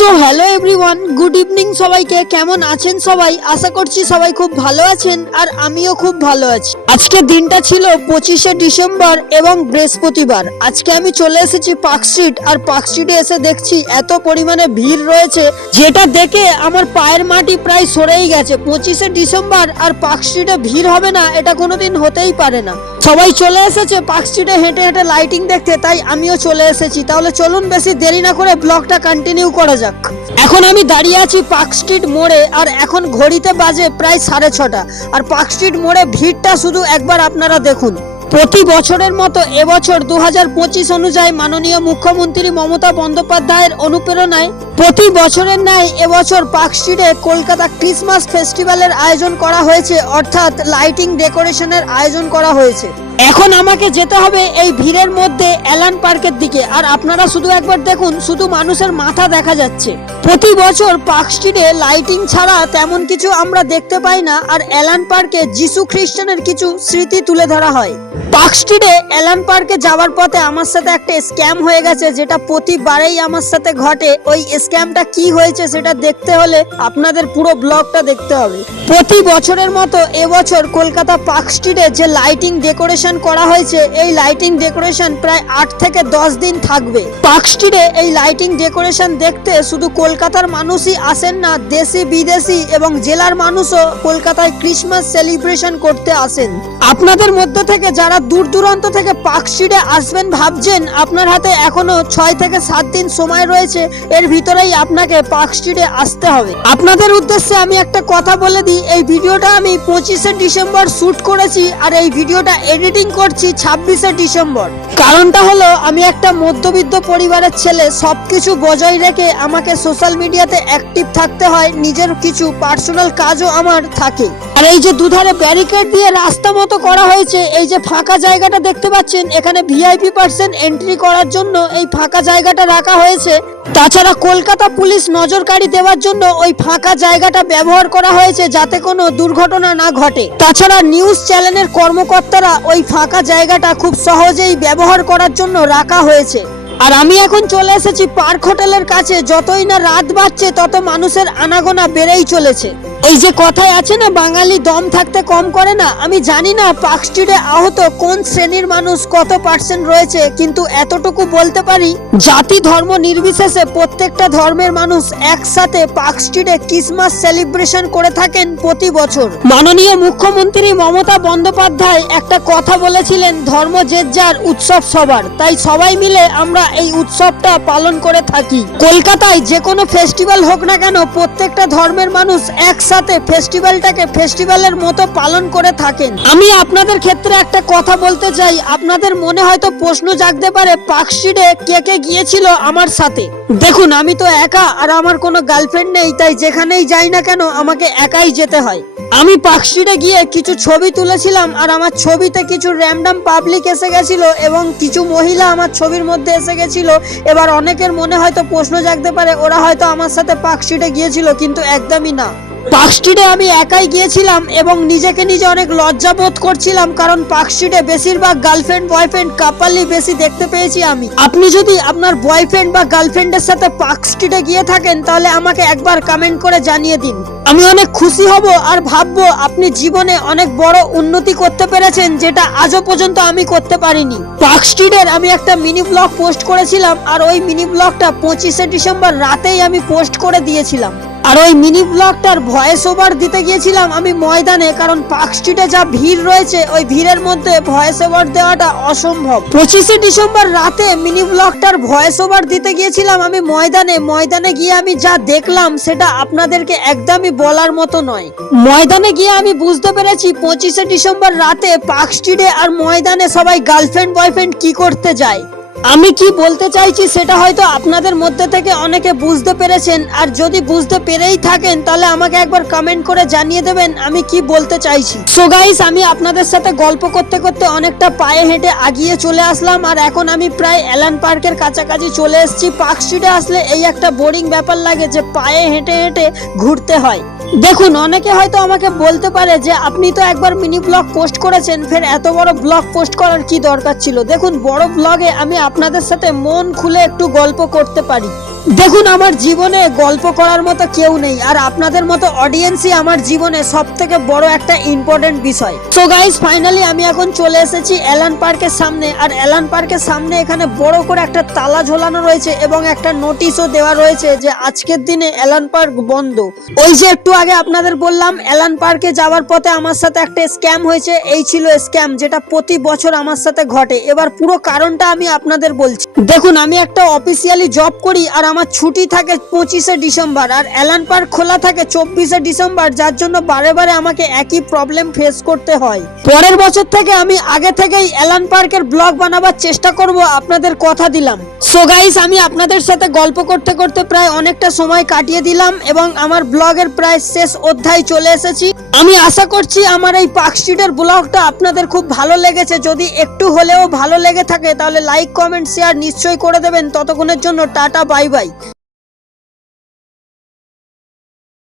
So hello everyone, good evening সবাইকে। কেমন আছেন সবাই? আশা করছি সবাই খুব ভালো আছেন আর আমিও খুব ভালো আছি। আজকে দিনটা ছিল 25শে ডিসেম্বর এবং বৃহস্পতিবার। আজকে আমি চলে এসেছি পার্ক স্ট্রিট, আর পার্ক স্ট্রিটে এসে দেখছি এত পরিমাণে ভিড় রয়েছে যেটা দেখে আমার পায়ের মাটি প্রায় সরেই গেছে। 25শে ডিসেম্বর আর পার্ক স্ট্রিটে ভিড় হবে না এটা কোনোদিন হতেই পারে না। সবাই চলে এসেছে পার্ক স্ট্রিটে হেঁটে হেঁটে লাইটিং দেখতে, তাই আমিও চলে এসেছি। তাহলে চলুন বেশি দেরি না করে ব্লগটা কন্টিনিউ করা যাক। এখন আমি দাঁড়িয়ে আছি পার্ক স্ট্রিট মোড়ে, আর এখন ঘড়িতে বাজে প্রায় 6:30। আর পার্ক স্ট্রিট মোড়ে ভিড়টা শুধু একবার আপনারা দেখুন। প্রতি বছরের মতো এবছর 2025 অনুযায়ী মাননীয় মুখ্যমন্ত্রী মমতা বন্দ্যোপাধ্যায়ের অনুপ্রেরণায় প্রতি বছরের ন্যায় এবছর পার্ক স্ট্রিটে কলকাতা ক্রিসমাস ফেস্টিভ্যালের আয়োজন করা হয়েছে, অর্থাৎ লাইটিং ডেকোরেশনের আয়োজন করা হয়েছে। এখন আমাকে যেতে হবে এই ভিড়ের মধ্যে অ্যালান পার্কের দিকে, আর আপনারা শুধু একবার দেখুন, শুধু মানুষের মাথা দেখা যাচ্ছে। প্রতি বছর পার্ক স্ট্রিটে লাইটিং ছাড়া তেমন কিছু আমরা দেখতে পাই না, আর অ্যালান পার্কে যিশু খ্রিস্টানের কিছু স্মৃতি তুলে ধরা হয়। পার্ক স্ট্রিটে অ্যালান পার্কে যাওয়ার পথে আমার সাথে একটা স্ক্যাম হয়ে গেছে, যেটা প্রতিবারেই আমার সাথে ঘটে। ওই স্ক্যামটা কি হয়েছে সেটা দেখতে হলে আপনাদের পুরো ব্লগটা দেখতে হবে। প্রতি বছরের মতো এবছর কলকাতা পার্ক স্ট্রিটে যে লাইটিং ডেকোরেশন করা হয়েছে, এই লাইটিং ডেকোরেশন প্রায় 8 থেকে 10 দিন থাকবে। পার্ক স্ট্রিটে এই লাইটিং ডেকোরেশন দেখতে শুধু কলকাতার মানুষই আসেন না, দেশি বিদেশি এবং জেলার মানুষও কলকাতায় ক্রিসমাস সেলিব্রেশন করতে আসেন। আপনাদের মধ্যে থেকে যারা দূর দূরান্ত থেকে পার্ক স্ট্রিটে আসবেন ভাবছেন, আপনার হাতে এখনো 6 থেকে 7 দিন সময় রয়েছে, এর ভিতরেই আপনাকে পার্ক স্ট্রিটে আসতে হবে। আপনাদের উদ্দেশ্যে আমি একটা কথা বলে দিই, এই ভিডিওটা আমি 25শে ডিসেম্বর শুট করেছি, আর এই ভিডিওটা এডিটিং করছি 26শে ডিসেম্বর। কারণটা হলো আমি একটা মধ্যবিত্ত পরিবারের ছেলে, সবকিছু বজায় রেখে আমাকে সোশ্যাল মিডিয়াতে অ্যাক্টিভ থাকতে হয়, নিজের কিছু পার্সোনাল কাজও আমার থাকে। আর এই যে দুধারে ব্যারিকেড দিয়ে রাস্তা মতো করা হয়েছে, এই যে ফাঁকা জায়গাটা দেখতে পাচ্ছেন, এখানে ভিআইপি পার্সন এন্ট্রি করার জন্য এই ফাঁকা জায়গাটা রাখা হয়েছে। তাছাড়া কলকাতা পুলিশ নজরকারি দেওয়ার জন্য ওই ফাঁকা জায়গাটা ব্যবহার করা হয়েছে যাতে কোনো দুর্ঘটনা না ঘটে। তাছাড়া নিউজ চ্যানেলের কর্মকর্তারা ওই ফাঁকা জায়গাটা খুব সহজেই ব্যবহার করার জন্য রাখা হয়েছে। আর আমি এখন চলে এসেছি পার্ক হোটেলের কাছে। যতই না রাত বাড়ছে তত মানুষের আনাগোনা বেড়েই চলেছে। এই যে কথায় আছে না, বাঙালি দম থাকতে কম করে না। আমি জানি না পার্ক স্ট্রিটে আহত কোন শ্রেণীর মানুষ কত পার্সেন্ট রয়েছে, কিন্তু এতটুকু বলতে পারি, জাতি ধর্ম নির্বিশেষে প্রত্যেকটা ধর্মের মানুষ একসাথে পার্ক স্ট্রিটে ক্রিসমাস সেলিব্রেশন করে থাকেন প্রতি বছর। মাননীয় মুখ্যমন্ত্রী মমতা বন্দ্যোপাধ্যায় একটা কথা বলেছিলেন, ধর্ম যে যার, উৎসব সবার। তাই সবাই মিলে আমরা এই উৎসবটা পালন করে থাকি। কলকাতায় যে কোনো ফেস্টিভ্যাল হোক না কেন, প্রত্যেকটা ধর্মের মানুষ একসাথে ফেস্টিভ্যালটাকে ফেস্টিভ্যালের মতো পালন করে থাকেন। আমি আপনাদের ক্ষেত্রে একটা কথা বলতে চাই, আপনাদের মনে হয়তো প্রশ্ন জাগতে পারে, পার্ক স্ট্রিটে কে কে গিয়েছিল আমার সাথে। দেখুন, আমি তো একা, আর আমার কোনো গার্লফ্রেন্ড নেই, তাই যেখানেই যাই না কেন আমাকে একাই যেতে হয়। আমি পার্ক স্ট্রিটে গিয়ে কিছু ছবি তুলেছিলাম, আর আমার ছবিতে কিছু র্যান্ডম পাবলিক এসে গেছিল এবং কিছু মহিলা আমার ছবির মধ্যে এসে গেছিল। এবার অনেকের মনে হয়তো প্রশ্ন জাগতে পারে, ওরা হয়তো আমার সাথে পার্ক স্ট্রিটে গিয়েছিল, কিন্তু একদমই না। পার্ক স্ট্রিটে আমি একাই গিয়েছিলাম এবং নিজেকে নিজে অনেক লজ্জা বোধ করছিলাম, কারণ পার্ক স্ট্রিটে বেশিরভাগ গার্লফ্রেন্ড বয়ফ্রেন্ড কাপালই বেশি দেখতে পেয়েছি আমি। আপনি যদি আপনার বয়ফ্রেন্ড বা গার্লফ্রেন্ডের সাথে পার্ক স্ট্রিটে গিয়ে থাকেন, তাহলে আমাকে একবার কমেন্ট করে জানিয়ে দিন। আমি অনেক খুশি হব আর ভাববো আপনি জীবনে অনেক বড় উন্নতি করতে পেরেছেন, যেটা আজও পর্যন্ত আমি করতে পারিনি। পার্ক স্ট্রিটের আমি একটা মিনি ব্লগ পোস্ট করেছিলাম, আর ওই মিনি ব্লগটা 25শে ডিসেম্বর রাতেই আমি পোস্ট করে দিয়েছিলাম। আর ওই মিনি ব্লগটার ভয়েস ওভার দিতে গিয়েছিলাম আমি ময়দানে, কারণ পার্ক স্ট্রিটে যা ভিড় রয়েছে, ওই ভিড়ের মধ্যে ভয়েস ওভার দেওয়াটা অসম্ভব। 25শে ডিসেম্বর রাতে মিনি ব্লগটার ভয়েস ওভার দিতে গিয়েছিলাম আমি ময়দানে গিয়ে আমি যা দেখলাম সেটা আপনাদেরকে একদমই বলার মতো নয়। ময়দানে গিয়ে আমি বুঝতে পেরেছি 25শে ডিসেম্বর রাতে পার্ক স্ট্রিটে আর ময়দানে সবাই গার্লফ্রেন্ড বয়ফ্রেন্ড কি করতে যায়। আমি কি বলতে চাইছি সেটা হয়তো আপনাদের মধ্যে থেকে অনেকে বুঝতে পেরেছেন, আর যদি বুঝতে পেরেই থাকেন তাহলে আমাকে একবার কমেন্ট করে জানিয়ে দেবেন আমি কি বলতে চাইছি। সো গাইস, আমি আপনাদের সাথে গল্প করতে করতে অনেকটা পায়ে হেঁটে আগিয়ে চলে আসলাম, আর এখন আমি প্রায় অ্যালান পার্কের কাছাকাছি চলে এসেছি। পার্ক স্ট্রিটে আসলে এই একটা বোরিং ব্যাপার লাগে যে পায়ে হেঁটে হেঁটে ঘুরতে হয়। দেখুন, অনেকে হয়তো আমাকে বলতে পারে যে আপনি তো একবার মিনি ব্লগ পোস্ট করেছেন, ফের এত বড় ব্লগ পোস্ট করার কি দরকার ছিল। দেখুন, বড় ব্লগে আমি আপনাদের সাথে মন খুলে একটু গল্প করতে পারি। দেখুন, আমার জীবনে গল্প করার মতো কেউ নেই, আর আপনাদের মতো অডিয়েন্সই আমার জীবনে সব থেকে বড় একটা ইম্পর্টেন্ট বিষয়। সো গাইস, ফাইনালি আমি এখন চলে এসেছি এলান পার্কের সামনে। আর এলান পার্কের সামনে এখানে বড় করে একটা তালা ঝোলানো রয়েছে এবং একটা নোটিশও দেওয়া রয়েছে যে আজকের দিনে এলান পার্ক বন্ধ। ওই যে একটু আগে আপনাদের বললাম এলান পার্কে যাওয়ার পথে আমার সাথে একটা স্ক্যাম হয়েছে, এই ছিল স্ক্যাম যেটা প্রতি বছর আমার সাথে ঘটে। এবার পুরো কারণটা আমি আপনাদের বলছি। দেখুন, আমি একটা অফিসিয়ালি জব করি আর আমার ছুটি থাকে 25শে ডিসেম্বর, আর এলান পার্ক খোলা থাকে 24শে ডিসেম্বর, যার জন্য বারে বারে আমাকে একই প্রবলেম ফেস করতে হয়। পরের বছর থেকে আমি আগে থেকেই এলান পার্কের ব্লগ বানাবার চেষ্টা করব, আপনাদের কথা দিলাম। সো গাইস, আমি আপনাদের সাথে গল্প করতে করতে প্রায় অনেকটা সময় কাটিয়ে দিলাম এবং আমার ব্লগের প্রায় শেষ অধ্যায় চলে এসেছি। আমি আশা করছি আমার এই পার্ক স্ট্রিটের ব্লগটা আপনাদের খুব ভালো লেগেছে। যদি একটু হলেও ভালো লেগে থাকে তাহলে লাইক, কমেন্ট, শেয়ার নিশ্চয়ই করে দেবেন। ততক্ষণের জন্য টাটা, বাই বাই।